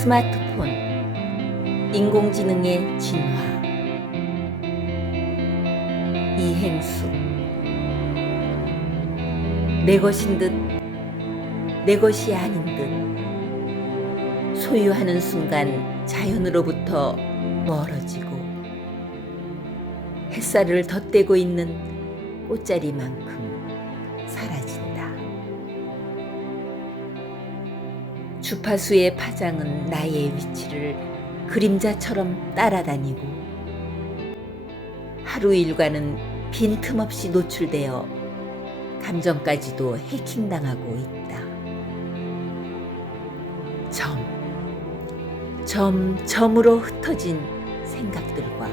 스마트폰, 인공지능의 진화, 이행수, 내 것인 듯, 내 것이 아닌 듯, 소유하는 순간 자연으로부터 멀어지고, 햇살을 덧대고 있는 꽃자리만큼 사라진 주파수의 파장은 나의 위치를 그림자처럼 따라다니고 하루 일과는 빈틈없이 노출되어 감정까지도 해킹당하고 있다. 점, 점, 점으로 흩어진 생각들과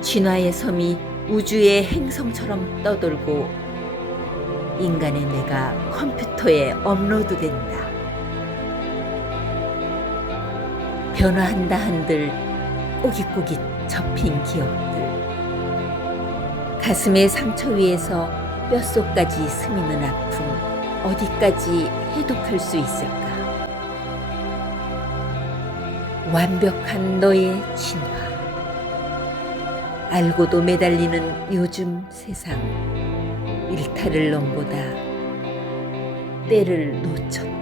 진화의 섬이 우주의 행성처럼 떠돌고 인간의 뇌가 컴 퓨터에 업로드된다. 변화한다 한들 꼬깃꼬깃 접힌 기억들. 가슴의 상처 위에서 뼛속까지 스미는 아픔 어디까지 해독할 수 있을까? 완벽한 너의 진화. 알고도 매달리는 요즘 세상. 일탈을 넘보다 때를 놓쳤다.